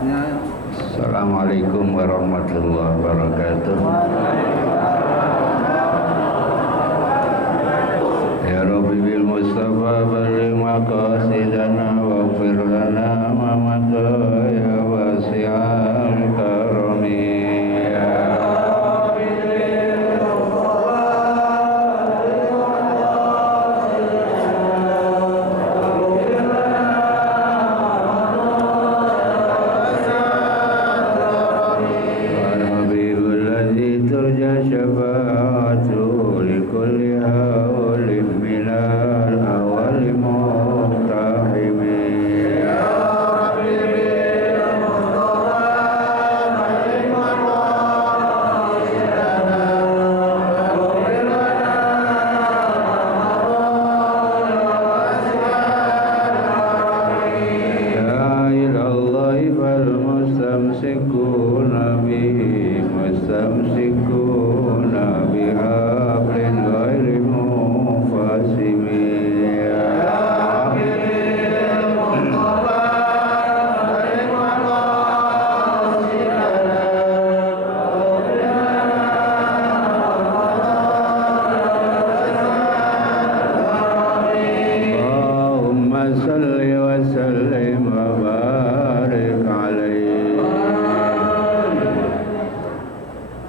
Assalamualaikum warahmatullahi wabarakatuh. Ya Rabbi bil Mustafa balligh maqasidana waghfir lana ma madha ya wasi'al karami.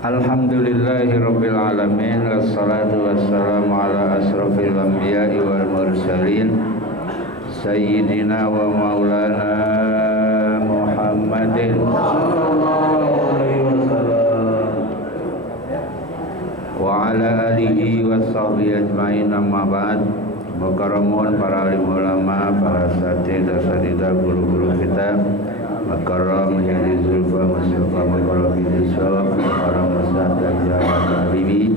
Alhamdulillahirrabbilalamin. Wassalatu wassalamu ala asrafil anbiya'i wal mursalin Sayyidina wa maulana Muhammadin wa ala alihi wa sahbihi ajma'in, amma ba'd. Mukarramun para alim ulama, para asatidz dan asatidzah, guru-guru kita, Mukarram Haji Zulfa Mustafa Mukarram Yusuf, para Musaddaq Jawa Habibi,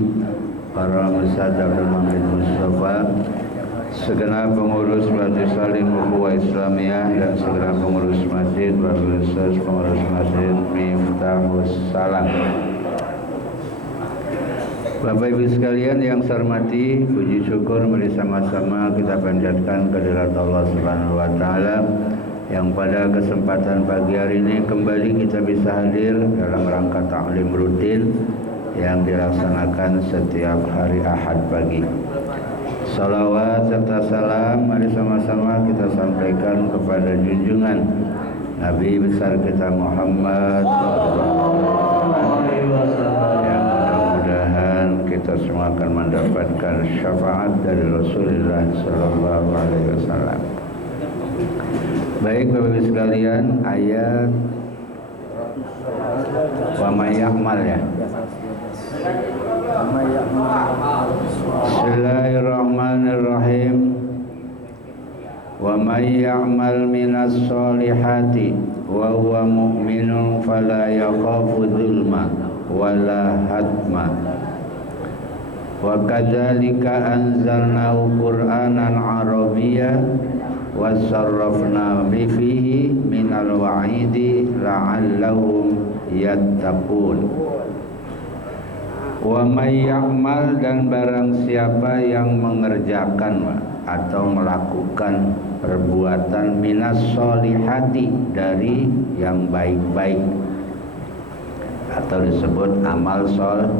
para Musaddaq Abdul Hamid Mustafa, segenap pengurus Masjid Salim Ukhuwah Islamiyah dan segenap pengurus masjid, pengurus masjid Miftahus Salam. Bapak Ibu sekalian yang saya hormati, puji syukur mari sama-sama kita panjatkan kehadirat Allah Subhanahu wa taala yang pada kesempatan pagi hari ini kembali kita bisa hadir dalam rangka ta'lim rutin yang dilaksanakan setiap hari Ahad pagi. Salawat serta salam mari sama-sama kita sampaikan kepada junjungan Nabi besar kita Muhammad yang mudah-mudahan kita semua akan mendapatkan syafaat dari Rasulullah sallallahu alaihi wasallam. Baik Bapak Ibu sekalian, ayat wa may ya'mal ya. Bismillahirrahmanirrahim. Wa may ya'mal minas solihati wa huwa mu'minun fala yakhafu dzulma wala hadma. Wa kadzalika anzalnahu Qur'anan Arabiyyan wa sarrafna fihi minal wa'idi la'allahum yattaqun. Wa may ya'mal, dan barang siapa yang mengerjakan atau melakukan perbuatan minas solihati, dari yang baik-baik atau disebut amal soleh.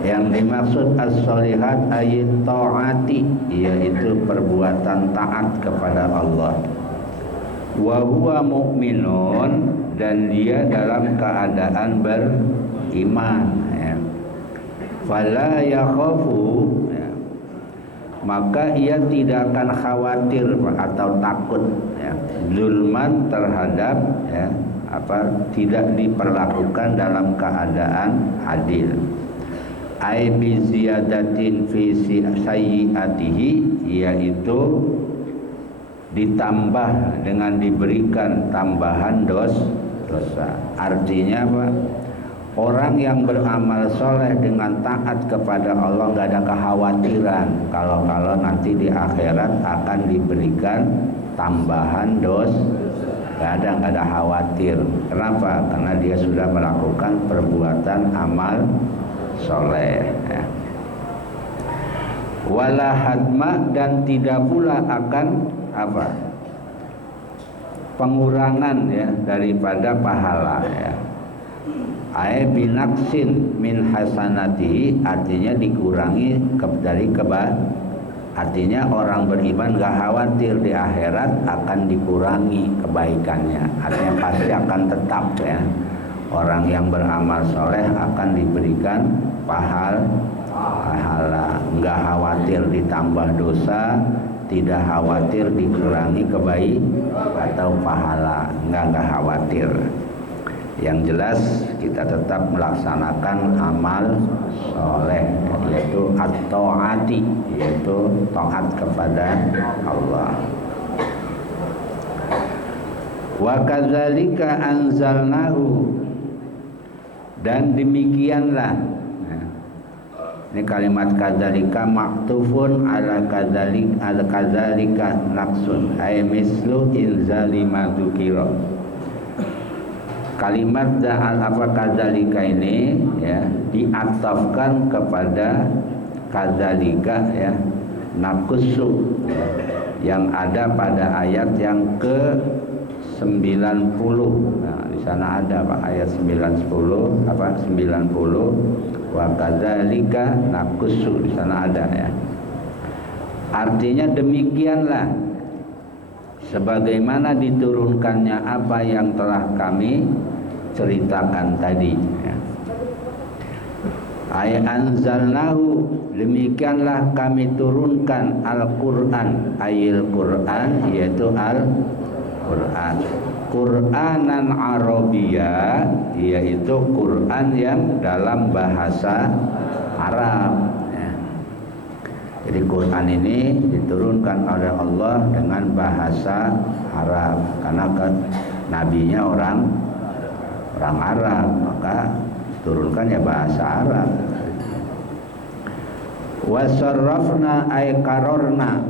Yang dimaksud as-solihat ayat ta'ati, yaitu perbuatan taat kepada Allah. Wa huwa mu'minun, dan dia dalam keadaan beriman ya. Fala yakhafu ya. Maka ia tidak akan khawatir atau takut ya, zulman terhadap ya, tidak diperlakukan dalam keadaan adil. Ai bi ziyadatin fi sayyiatihi, yaitu ditambah dengan diberikan tambahan dosa. Artinya apa? Orang yang beramal soleh dengan taat kepada Allah nggak ada kekhawatiran kalau nanti di akhirat akan diberikan tambahan dosa. Nggak ada khawatir. Kenapa? Karena dia sudah melakukan perbuatan amal soleh ya. Wala hadma, dan tidak pula akan pengurangan ya daripada pahala ya. Ai binaksin min hasanati, artinya dikurangi dari artinya orang beriman gak khawatir di akhirat akan dikurangi kebaikannya, artinya pasti akan tetap ya. Orang yang beramal soleh akan diberikan pahala, nggak khawatir ditambah dosa, tidak khawatir dikurangi kebaikan atau pahala, nggak khawatir. Yang jelas kita tetap melaksanakan amal soleh, yaitu at-ta'ati, yaitu taat kepada Allah. Wa kadzalika anzalnahu, dan demikianlah. Ini kalimat kadzalika maktufun ala kadzalika naqsun ay mislu inzali ma dzukira. Kalimat da'al apa kadzalika ini ya diatafkan kepada kadzalika ya naqsu yang ada pada ayat yang ke 90. Nah, di sana ada Pak ayat 90 wa kadzalika naqussu, di sana ada ya. Artinya demikianlah sebagaimana diturunkannya apa yang telah kami ceritakan tadi ya. Ay anzalnahu, demikianlah kami turunkan Al-Qur'an, ayil Qur'an yaitu Al-Qur'an, Qur'anan Arabia, yaitu Qur'an yang dalam bahasa Arab ya. Jadi Qur'an ini diturunkan oleh Allah dengan bahasa Arab karena nabinya orang Arab, maka turunkan ya bahasa Arab. Wasarrafna ay karorna,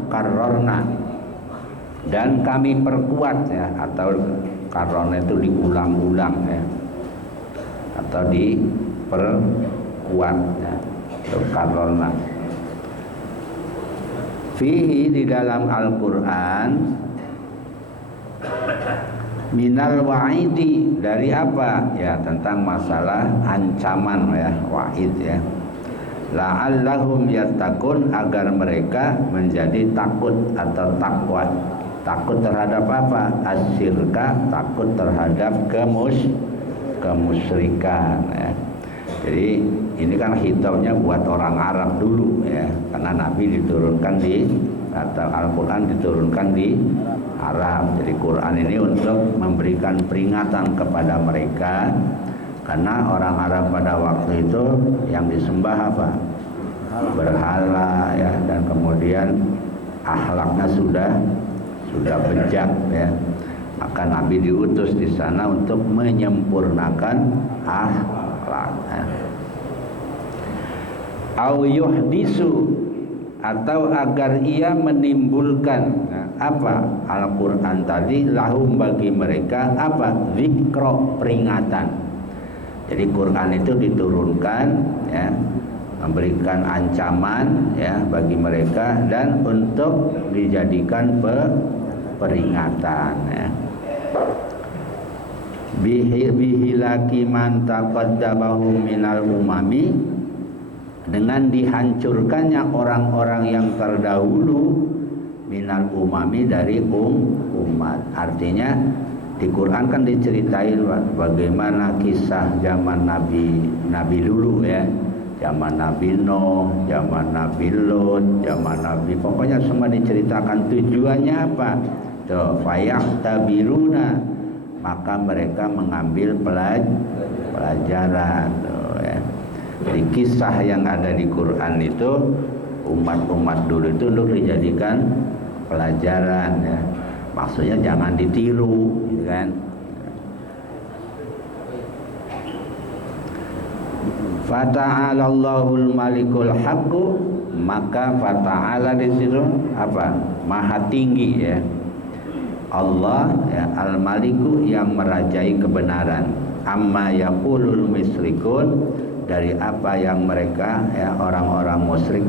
dan kami perkuat ya, atau karorna itu diulang-ulang ya, atau diperkuat ya, itu karorna. Fihi, di dalam Al-Quran, minal wa'idi, dari apa ya, tentang masalah ancaman ya, wa'id ya, la'allahum yattaqun, agar mereka menjadi takut atau takwa. Takut terhadap apa? Asyirka, takut terhadap kemusyrikan ya. Jadi ini kan hitamnya buat orang Arab dulu ya, karena Nabi diturunkan atau Al-Quran diturunkan di Arab. Jadi Quran ini untuk memberikan peringatan kepada mereka, karena orang Arab pada waktu itu yang disembah apa? Berhala ya, dan kemudian akhlaknya sudah bejat ya. Maka Nabi diutus di sana untuk menyempurnakan akhlak ya. Au yuhdisu, atau agar ia menimbulkan apa? Al-Quran tadi lahum, bagi mereka apa? Zikro, peringatan. Jadi Quran itu diturunkan ya, memberikan ancaman ya bagi mereka, dan untuk dijadikan peringatan ya. Bihilaki man taqaddabahu minal umami, dengan dihancurkannya orang-orang yang terdahulu minal umami, dari umat. Artinya di Quran kan diceritain bagaimana kisah zaman Nabi dulu ya, zaman Nabi Nuh, zaman Nabi Lut, zaman Nabi, pokoknya semua diceritakan. Tujuannya apa? Tuh, fayahtabiruna, maka mereka mengambil pelajaran tuh, ya. Jadi kisah yang ada di Quran itu umat-umat dulu itu untuk dijadikan pelajaran ya. Maksudnya jangan ditiru gitu kan. Fata'alallahul malikul haqqu, maka fata'ala di situ apa? Maha tinggi ya. Allah ya, al-maliku, yang merajai kebenaran. Amma yaqulul musyrikun, dari apa yang mereka ya orang-orang musyrik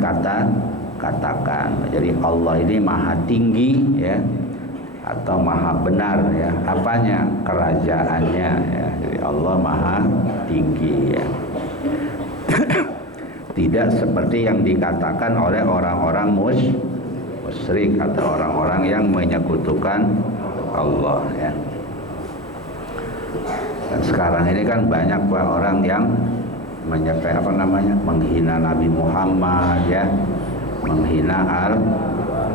katakan. Jadi Allah ini maha tinggi ya atau maha benar ya. Apanya? Kerajaannya ya. Jadi Allah maha tinggi ya. Tidak seperti yang dikatakan oleh orang-orang musyrik atau orang-orang yang menyekutukan Allah ya. Dan sekarang ini kan banyak orang yang menghina Nabi Muhammad ya, menghina Al-Quran.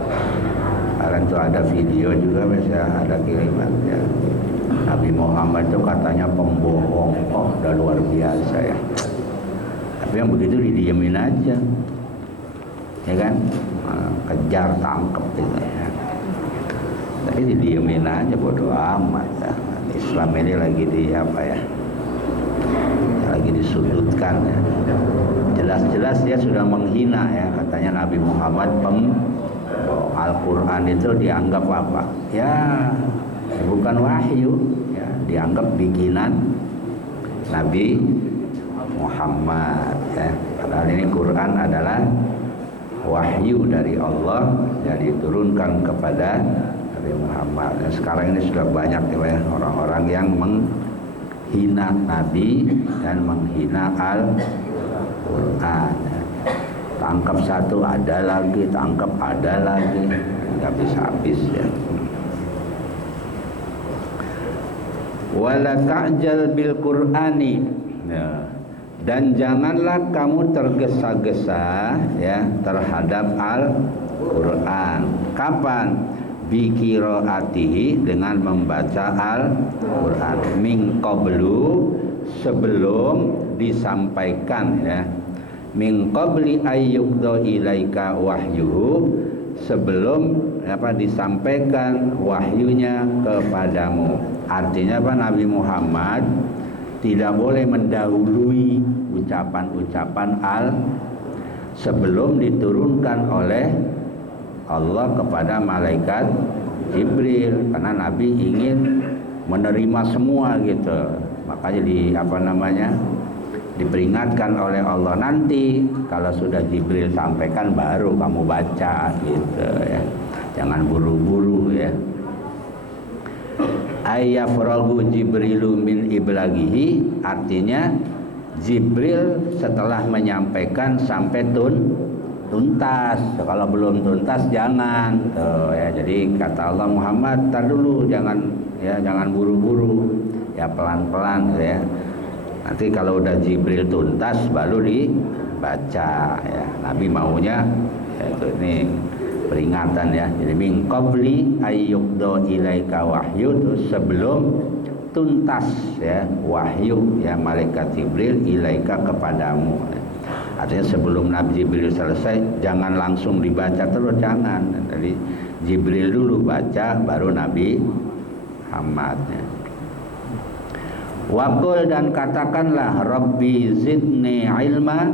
Itu ada video juga, bisa ada kiriman ya. Nabi Muhammad itu katanya pembohong. Oh, udah luar biasa ya. Tapi yang begitu didiemin aja, ya kan? Kejar, tangkep gitu ya. Tapi didiemin aja, bodo amat ya. Islam ini lagi lagi disudutkan ya. Jelas-jelas dia sudah menghina ya, katanya Nabi Muhammad Al-Quran itu dianggap apa? Ya bukan wahyu ya, dianggap bikinan Nabi Muhammad ya. Padahal ini Quran adalah wahyu dari Allah yang diturunkan kepada Nabi Muhammad. Dan sekarang ini sudah banyak ya orang-orang yang menghina Nabi dan menghina Al-Quran ya. Tangkap satu ada lagi, tangkap ada lagi, nggak bisa habis ya. Wala ta'jal bil Qur'ani ya. Dan janganlah kamu tergesa-gesa ya terhadap Al-Quran. Kapan? Biqiraatihi, dengan membaca Al-Quran. Min qablu, sebelum disampaikan ya. Min qabli ayyuqda ilaika wahyuhu, sebelum disampaikan wahyunya kepadamu. Artinya apa? Nabi Muhammad tidak boleh mendahului ucapan-ucapan sebelum diturunkan oleh Allah kepada malaikat Jibril, karena Nabi ingin menerima semua gitu. Makanya diperingatkan oleh Allah, nanti kalau sudah Jibril sampaikan baru kamu baca gitu ya. Jangan buru-buru ya. Ayyafragu Jibrilu min iblagihi, artinya Jibril setelah menyampaikan sampai tuntas. Kalau belum tuntas jangan ya. Jadi kata Allah, Muhammad tar dulu, jangan buru-buru ya, pelan-pelan ya. Nanti kalau udah Jibril tuntas baru dibaca ya. Nabi maunya itu ini peringatan ya. Jadi min qabli ayyuqda ilaika wahyu, sebelum tuntas ya wahyu ya malaikat Jibril ilaika kepadamu. Artinya sebelum Nabi Jibril selesai jangan langsung dibaca terus, jangan. Jadi Jibril dulu baca baru Nabi Muhammad ya. Waqul, dan katakanlah, Rabbi zidni ilma,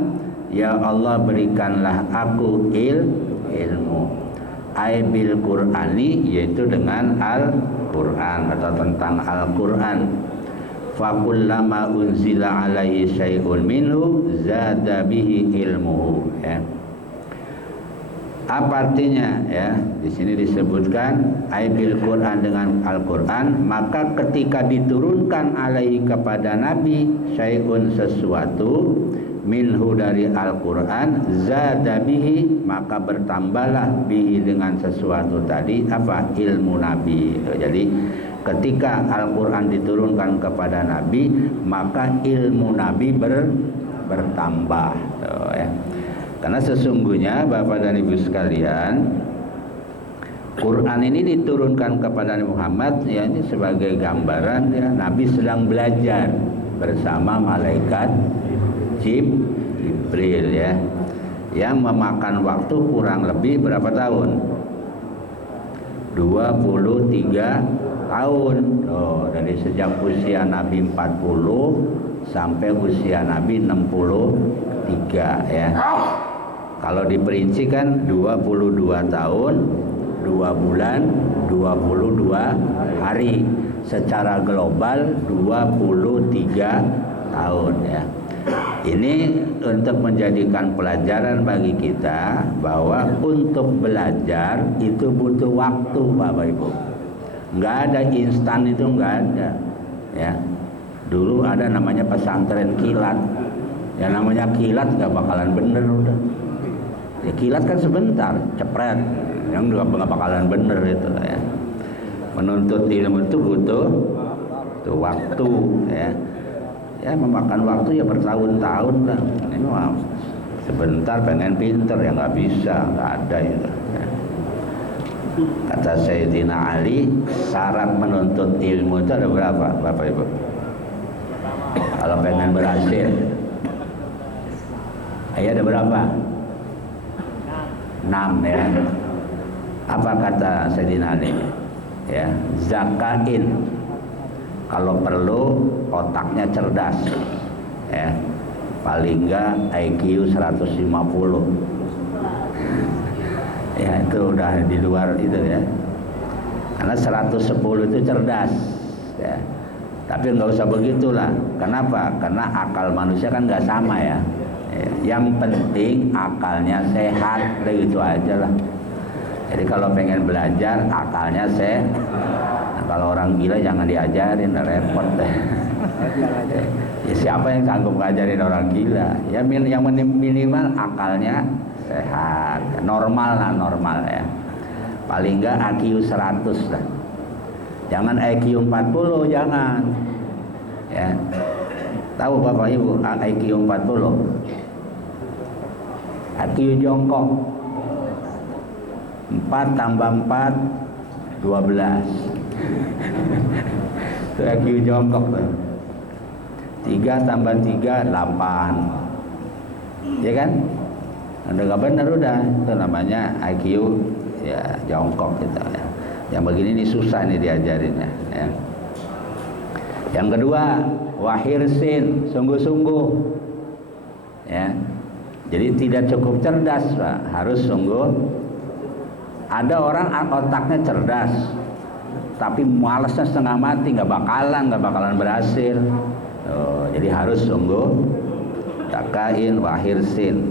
ya Allah berikanlah aku ilmu. Ai bil Qur'ani, yaitu dengan Al-Qur'an atau tentang Al-Qur'an. Fakullama unzila alaihi syai'un minhu zada bihi ilmuhu ya. Apa artinya ya? Di sini disebutkan aibil Quran, dengan Al-Quran, maka ketika diturunkan alaihi kepada Nabi syai'un, sesuatu, minhu dari Al-Quran, zada bihi, maka bertambahlah bihi dengan sesuatu tadi apa? Ilmu Nabi. Jadi ketika Al-Quran diturunkan kepada Nabi, maka ilmu Nabi bertambah ya. Karena sesungguhnya Bapak dan Ibu sekalian, Quran ini diturunkan kepada Nabi Muhammad ya, ini sebagai gambaran ya, Nabi sedang belajar bersama malaikat Jibril ya, yang memakan waktu kurang lebih berapa tahun? 23 tahun. Dari sejak usia Nabi 40 sampai usia Nabi 63 ya. Kalau diperinci kan 22 tahun, 2 bulan, 22 hari. Secara global 23 tahun ya. Ini untuk menjadikan pelajaran bagi kita bahwa untuk belajar itu butuh waktu, Bapak Ibu. nggak ada instan, itu nggak ada ya. Dulu ada namanya pesantren kilat, ya namanya kilat nggak bakalan bener udah ya. Kilat kan sebentar cepret, yang nggak bakalan bener itu ya. Menuntut ilmu itu butuh waktu ya. Ya memakan waktu ya bertahun-tahun lah. Ini mah sebentar pengen pinter ya nggak bisa, nggak ada itu ya. Kata Sayyidina Ali, syarat menuntut ilmu itu ada berapa Bapak Ibu? Kalau pengen berhasil, ada berapa? 6 ya. Apa kata Sayyidina Ali? Ya, zakain. Kalau perlu otaknya cerdas, ya. Paling enggak IQ 150. Ya itu udah di luar itu ya. Karena 110 itu cerdas, ya. Tapi nggak usah begitulah. Kenapa? Karena akal manusia kan nggak sama ya. Yang penting akalnya sehat, udah gitu aja lah. Jadi kalau pengen belajar akalnya sehat. Nah, kalau orang gila jangan diajarin, repot deh. Ya, siapa yang sanggup ngajarin orang gila? Ya yang minimal akalnya sehat, normal lah, normal ya. Paling enggak IQ 100 lah. Jangan IQ 40, jangan. Ya. Tahu Bapak Ibu IQ 40? IQ jongkok. 4 tambah 4 12. Itu IQ jongkok tuh. 3 tambah 3 8. Ya kan? Udah gak benar udah. Itu namanya IQ ya jongkok gitu ya. Yang begini ini susah nih diajarinnya ya. Yang kedua, wahirsin, sungguh-sungguh ya. Jadi tidak cukup cerdas Pak, harus sungguh. Ada orang otaknya cerdas tapi malasnya setengah mati, nggak bakalan berhasil. Jadi harus sungguh, takain, wahirsin.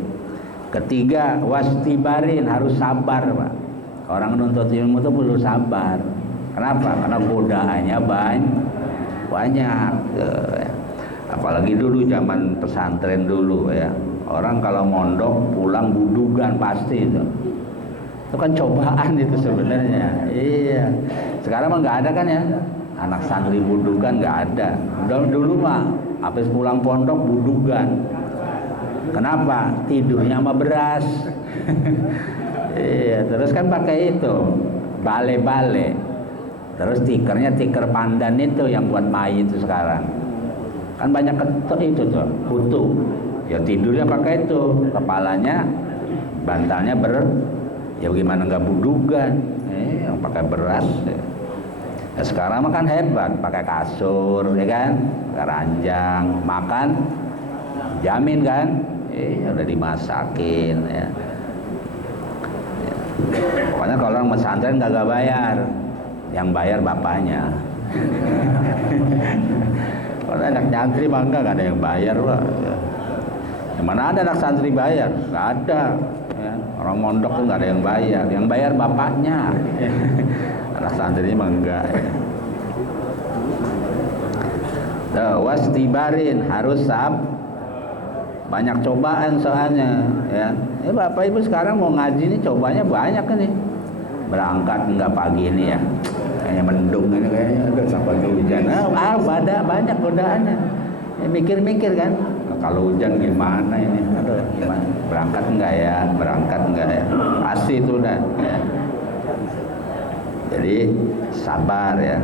Ketiga, wastibarin, harus sabar Pak. Orang nuntut ilmu itu perlu sabar. Kenapa? Karena godaannya banyak. Apalagi dulu zaman pesantren dulu ya. Orang kalau mondok pulang budugan pasti itu. Itu kan cobaan itu sebenarnya. Iya. Sekarang mah nggak ada kan ya. Anak santri budugan nggak ada. Dulu mah habis pulang pondok budugan. Kenapa? Tidurnya sama beras. Iya, terus kan pakai itu bale-bale. Terus tikernya tiker pandan itu yang buat mayit itu sekarang. Kan banyak itu tuh, kutu. Ya tidurnya pakai itu, kepalanya bantalnya ya gimana nggak budugan, yang pakai beras. Ya, sekarang mah kan hebat, pakai kasur, ya kan, pakai ranjang, makan jamin kan, udah dimasakin ya. Pokoknya kalau orang pesantren nggak bayar, yang bayar bapaknya. Kalau anak santri mah nggak ada yang bayar Pak. Mana ada anak santri bayar? Nggak ada. Ya. Orang mondok tuh nggak ada yang bayar. Yang bayar bapaknya. Anak santri mah enggak. Ya. Wastibarin, harus banyak cobaan soalnya. Ya. Bapak Ibu sekarang mau ngaji nih cobanya banyak nih. Berangkat enggak pagi ini ya. Kayaknya mendung ini kayaknya udah sampai hujan. Banyak godaannya. Ya, mikir-mikir kan. Kalau hujan gimana ini? Aduh, gimana? Berangkat enggak ya? Pasti itu udah ya. Jadi sabar ya.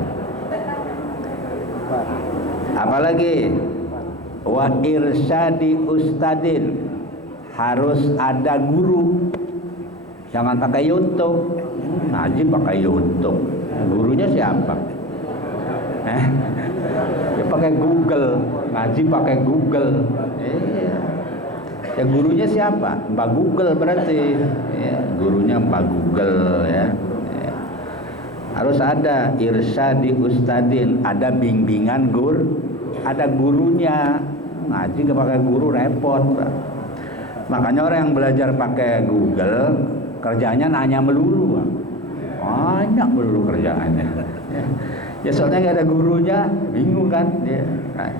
Apalagi wa irsyadi ustadin, harus ada guru. Jangan pakai YouTube. Ngaji pakai YouTube. Gurunya siapa? Ya pakai Google, ngaji pakai Google. Ya gurunya siapa? Mbak Google berarti. Ya, gurunya Mbak Google ya. Harus ada irsyadi ustadin, ada bimbingan ada gurunya. Ngaji nggak pakai guru repot Pak. Makanya orang yang belajar pakai Google kerjanya nanya melulu Pak. Banyak melulu kerjaannya Ya soalnya nggak ada gurunya, bingung kan dia. Nah,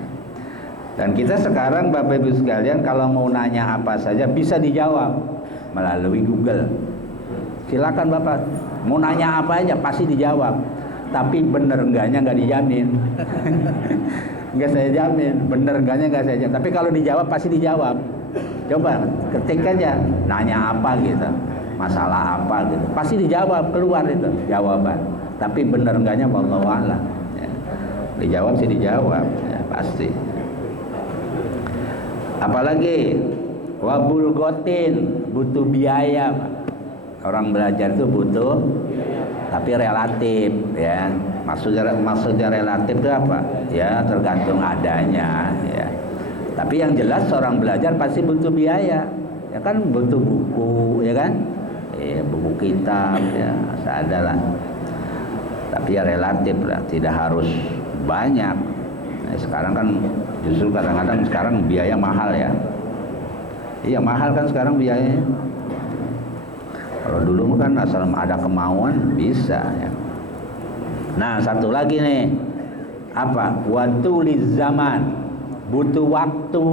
dan kita sekarang Bapak Ibu sekalian kalau mau nanya apa saja bisa dijawab melalui Google. Silakan Bapak, mau nanya apa aja pasti dijawab. Tapi bener enggaknya nggak dijamin. Nggak saya jamin, bener enggaknya nggak saya jamin. Tapi kalau dijawab pasti dijawab. Coba ketik aja, nanya apa gitu, masalah apa gitu, pasti dijawab, keluar itu jawaban. Tapi bener enggaknya wallahu a'lam. Ya. Dijawab sih dijawab, ya, pasti. Apalagi wabul gotin, butuh biaya. Orang belajar itu butuh, tapi relatif, ya. Maksudnya relatif itu apa? Ya tergantung adanya, ya. Tapi yang jelas seorang belajar pasti butuh biaya, ya kan, butuh buku, ya kan, ya, buku kitab, ya seadalah. Tapi ya relatif lah, tidak harus banyak. Nah, sekarang kan justru kadang-kadang sekarang biaya mahal ya. Iya mahal kan sekarang biayanya. Kalau dulu kan asal ada kemauan bisa ya. Nah satu lagi nih, apa? Waktu zaman, butuh waktu.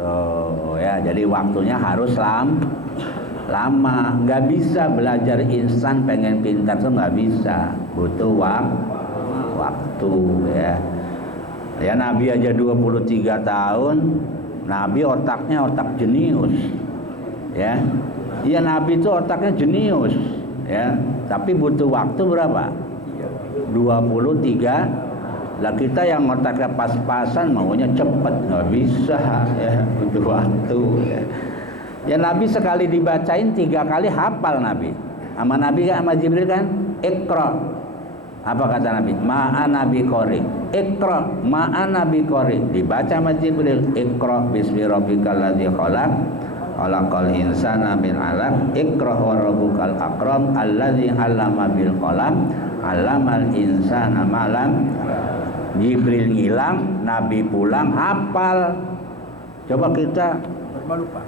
Oh ya, jadi waktunya harus lama. Nggak bisa belajar instan pengen pintar tuh nggak bisa. Butuh waktu ya. Ya Nabi aja 23 tahun, Nabi otaknya otak jenius. Ya. Iya Nabi itu otaknya jenius, ya. Tapi butuh waktu berapa? 23. Lah kita yang otaknya pas-pasan maunya cepet, nggak bisa ya, butuh waktu ya. Ya Nabi sekali dibacain 3 kali hafal Nabi. Sama Nabi kan, sama Jibril kan, Iqra. Apa kata Nabi? Ma'ana bi qori. Iqra ma'ana bi qori. Dibaca sama Jibril, Iqra bismi rabbikal ladzi khalaq. Khalaqal insana min 'alaq. Iqra wa rabbukal akram alladzi 'allama bil qalam. 'Allamal insana ma lam. Jibril ngilang, Nabi pulang hafal. Coba kita lupa.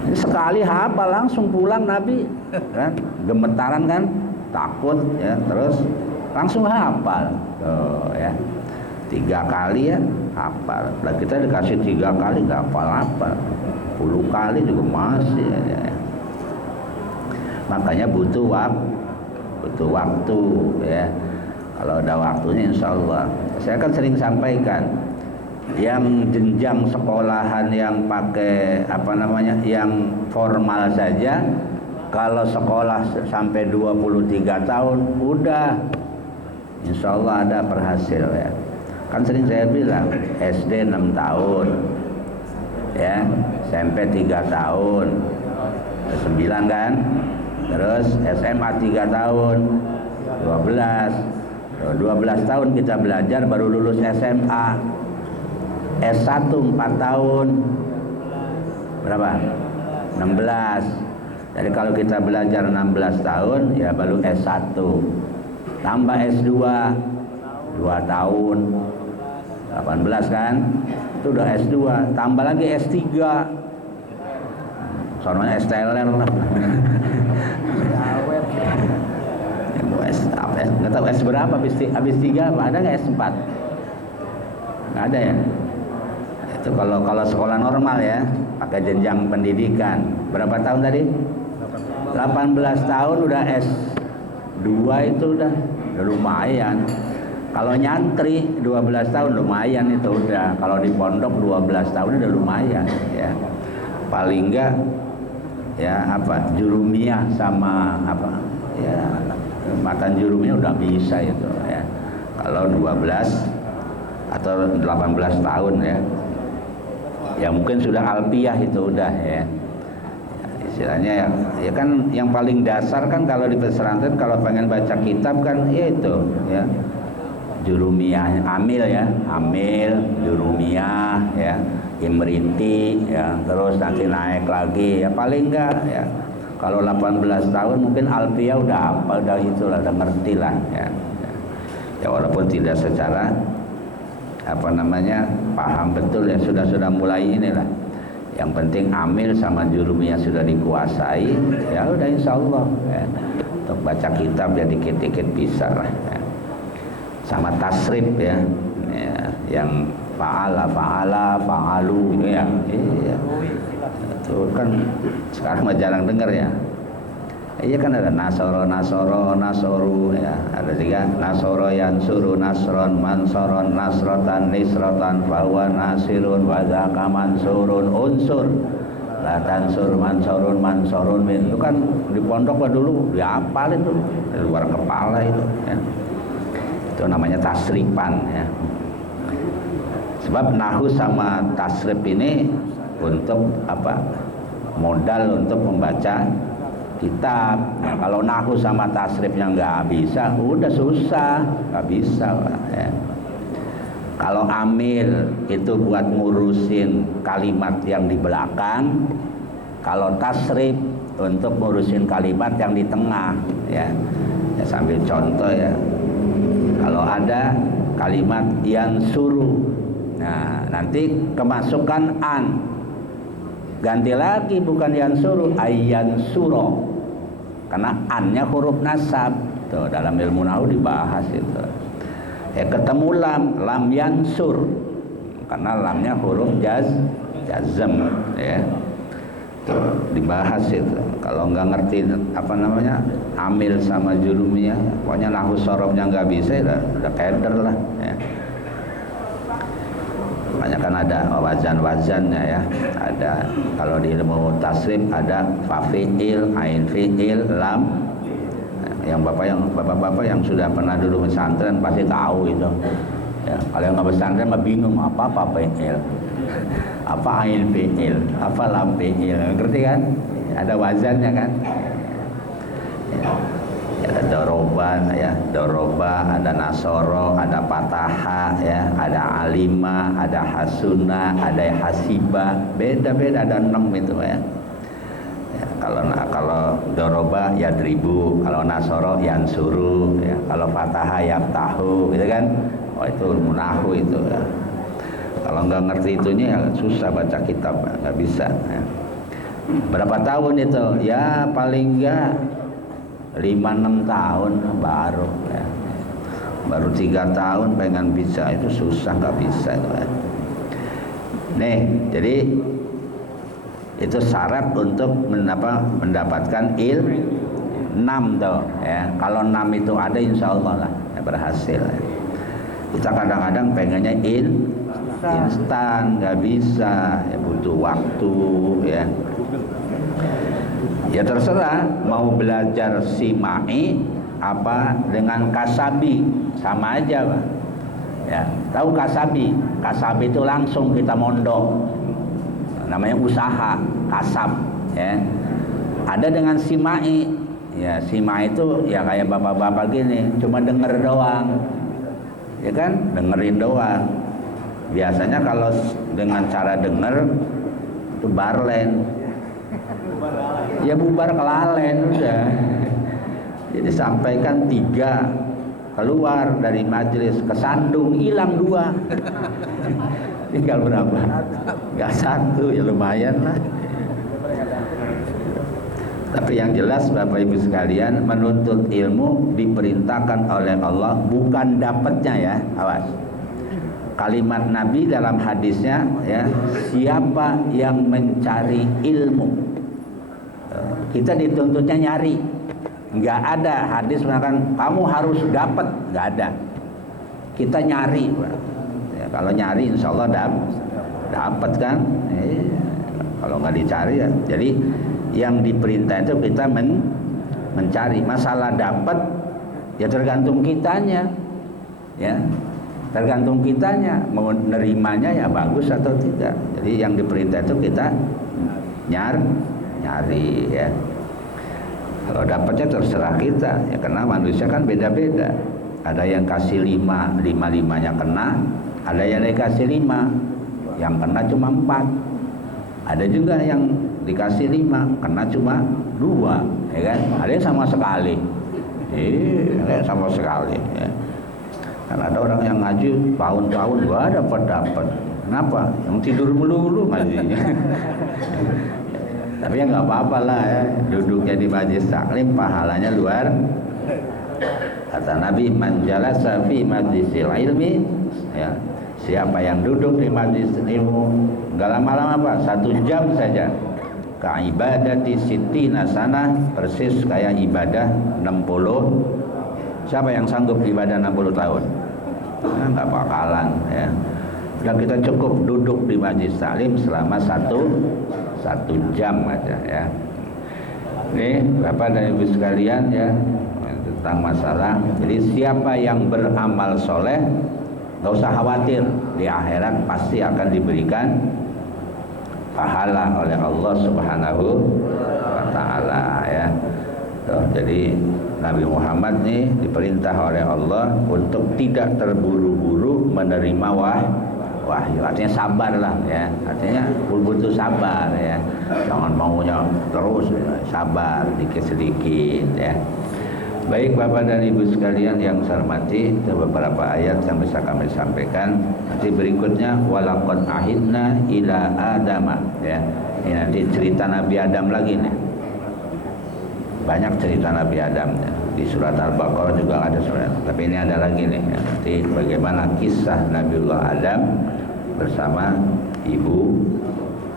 Ini sekali hafal langsung pulang Nabi kan, gemetaran kan, takut ya, terus langsung hafal. Oh ya, 3 kali ya hafal. Lah kita dikasih 3 kali nggak hafal-hafal, 10 kali juga masih ya. Makanya butuh waktu ya. Kalau ada waktunya insya Allah. Saya kan sering sampaikan, yang jenjang sekolahan yang pakai apa namanya, yang formal saja, kalau sekolah sampai 23 tahun udah insya Allah ada berhasil ya. Kan sering saya bilang SD 6 tahun ya, SMP 3 tahun 9 kan, terus SMA 3 tahun 12 tahun kita belajar baru lulus SMA. S1 4 tahun berapa? 16. Jadi kalau kita belajar 16 tahun ya baru S1. Tambah S2 2 tahun 18 kan? Itu udah S2. Tambah lagi S3. Soalnya STLR lah. Nggak tahu S berapa habis 3 apa? Ada nggak S4? Nggak ada ya? Itu kalau sekolah normal ya, pakai jenjang pendidikan. Berapa tahun tadi? 18 tahun udah S2 itu udah lumayan. Kalau nyantri 12 tahun lumayan itu udah. Kalau di pondok 12 tahun udah lumayan ya. Paling enggak ya apa? Jurumiyah sama apa? Ya makan jurumiyah udah bisa itu ya. Kalau 12 atau 18 tahun ya. Ya mungkin sudah alpiyah itu udah ya. Istilahnya ya kan yang paling dasar kan kalau di pesantren kalau pengen baca kitab kan ya itu ya. Jurumiyah, amil ya, jurumiyah ya, imriti ya, terus nanti naik lagi ya paling enggak ya. Kalau 18 tahun mungkin alfiyah udah apa, udah itulah, udah ngerti lah ya. Ya walaupun tidak secara apa namanya paham betul ya, sudah mulai inilah. Yang penting amil sama jurumiyah sudah dikuasai, ya udah insya Allah ya. Untuk baca kitab ya dikit-dikit bisa lah ya. Sama tasrif ya, yang fa'alu gitu ya. Iya. Itu kan sekarang mah jarang dengar ya. Iya kan ada nasoru ya. Ada juga nasoro yansuru nasron mansoron nasrotan nisrotan fahuwa nasirun wa dzaka mansurun unsur la tansur mansorun itu kan di pondok lah dulu dihafalin tuh di luar kepala itu ya. Itu namanya tasrifan ya. Sebab nahu sama tasrif ini untuk apa? Modal untuk membaca kitab. Nah, kalau nahu sama tasrifnya nggak bisa, udah susah, nggak bisa ya. Kalau amil itu buat ngurusin kalimat yang di belakang, kalau tasrif untuk ngurusin kalimat yang di tengah ya. Ya sambil contoh ya, kalau ada kalimat yang suruh, nah nanti kemasukan an, ganti lagi bukan yang suruh, ayan suro. Karena annya huruf nasab. Tuh dalam ilmu nahwu dibahas itu. Ketemu lam yansur. Karena lamnya huruf jazm ya. Tuh dibahas itu. Kalau nggak ngerti apa namanya? Amil sama jurumiyah, pokoknya nahwu sorofnya nggak bisa udah keder lah ya. Makanya kan ada wazan-wazannya ya. Ada kalau di ilmu tasrif ada fa fi'il, ain fi'il, lam. Yang bapak-bapak yang sudah pernah dulu pesantren pasti tahu itu. Ya, kalau yang nggak pesantren mah bingung apa fi'il. Apa ain fi'il, apa lam fi'il. Ngerti kan? Ada wazannya kan? Ya. Ada doroba, ada nasoro, ada pataha, ya, ada alima, ada hasuna, ada hasiba, beda-beda ada 6 itu ya. Ya kalau doroba ya dribu, kalau nasoro yansuru, ya, kalau pataha yaftahu, gitu kan? Oh itu ilmu nahwu itu ya. Kalau nggak ngerti itunya ya susah baca kitab, nggak bisa. Ya. Berapa tahun itu? Ya paling nggak 5-6 tahun baru ya. Baru 3 tahun pengen bisa itu susah, nggak bisa itu ya. Nih jadi itu syarat untuk mendapatkan 6 tuh ya. Kalau 6 itu ada insya Allah lah ya, berhasil ya. Kita kadang-kadang pengennya instan, nggak bisa ya, butuh waktu ya. Ya terserah mau belajar simai apa dengan kasabi sama aja Pak. Ya, tahu kasabi? Kasabi itu langsung kita mondok. Namanya usaha, kasab ya. Ada dengan simai. Ya, simai itu ya kayak bapak-bapak gini, cuma denger doang. Ya kan? Dengerin doang. Biasanya kalau dengan cara denger itu barlen. Ya bubar kelalen udah. Jadi sampaikan 3, keluar dari majelis kesandung hilang 2. Tinggal berapa? Enggak 1 ya lumayan lah. Tapi yang jelas Bapak Ibu sekalian, menuntut ilmu diperintahkan oleh Allah, bukan dapatnya ya, awas. Kalimat Nabi dalam hadisnya ya, siapa yang mencari ilmu, kita dituntutnya nyari. Nggak ada hadis mengatakan kamu harus dapat, nggak ada. Kita nyari ya, kalau nyari insya Allah dapat kan. Kalau nggak dicari ya. Jadi yang diperintah itu kita mencari. Masalah dapat ya tergantung kitanya ya, tergantung kitanya mau nerimanya ya bagus atau tidak. Jadi yang diperintah itu kita nyari ya. Kalau dapatnya terserah kita ya, karena manusia kan beda-beda. Ada yang kasih 5-5-nya kena, ada yang dikasih 5 yang kena cuma 4. Ada juga yang dikasih 5 kena cuma 2 ya kan. Ada yang sama sekali. Ada yang sama sekali ya. Karena ada orang yang ngaji tahun-tahun gak dapat. Kenapa? Yang tidur melulu ngajinya. Tapi ya nggak apa-apa lah ya, duduknya di majelis taklim pahalanya luar. Kata Nabi, man jalasa fi majlisil ilmi, ya, siapa yang duduk di majelis ilmu nggak lama-lama Pak, 1 jam saja, ka ibadati sittina sanah, persis kayak ibadah 60. Siapa yang sanggup ibadah 60 tahun? Nah, nggak bakalan ya. Dan kita cukup duduk di majelis taklim selama satu jam aja ya. Ini Bapak dan Ibu sekalian ya, tentang masalah. Jadi siapa yang beramal soleh, nggak usah khawatir, di akhirat pasti akan diberikan pahala oleh Allah Subhanahu wa Ta'ala ya. Jadi Nabi Muhammad nih diperintah oleh Allah untuk tidak terburu-buru menerima wahyu, artinya sabar lah ya, artinya butuh sabar ya, jangan maunya terus, sabar dikit-sedikit ya. Baik Bapak dan Ibu sekalian yang saya hormati, beberapa ayat yang bisa kami sampaikan. Nanti berikutnya walaqad ahidna ila adama ya. Ini nanti cerita Nabi Adam lagi nih. Banyak cerita Nabi Adam ya. Di surat Al-Baqarah juga ada surat, tapi ini ada lagi nih ya. Nanti bagaimana kisah Nabiullah Adam bersama Ibu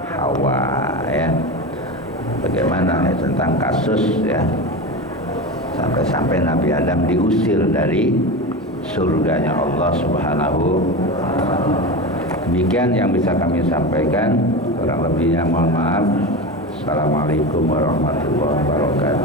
Hawa ya. Bagaimana ya, tentang kasus ya, sampai-sampai Nabi Adam diusir dari surganya Allah Subhanahu wa Ta'ala. Demikian yang bisa kami sampaikan, kurang lebihnya mohon maaf. Assalamualaikum warahmatullahi wabarakatuh.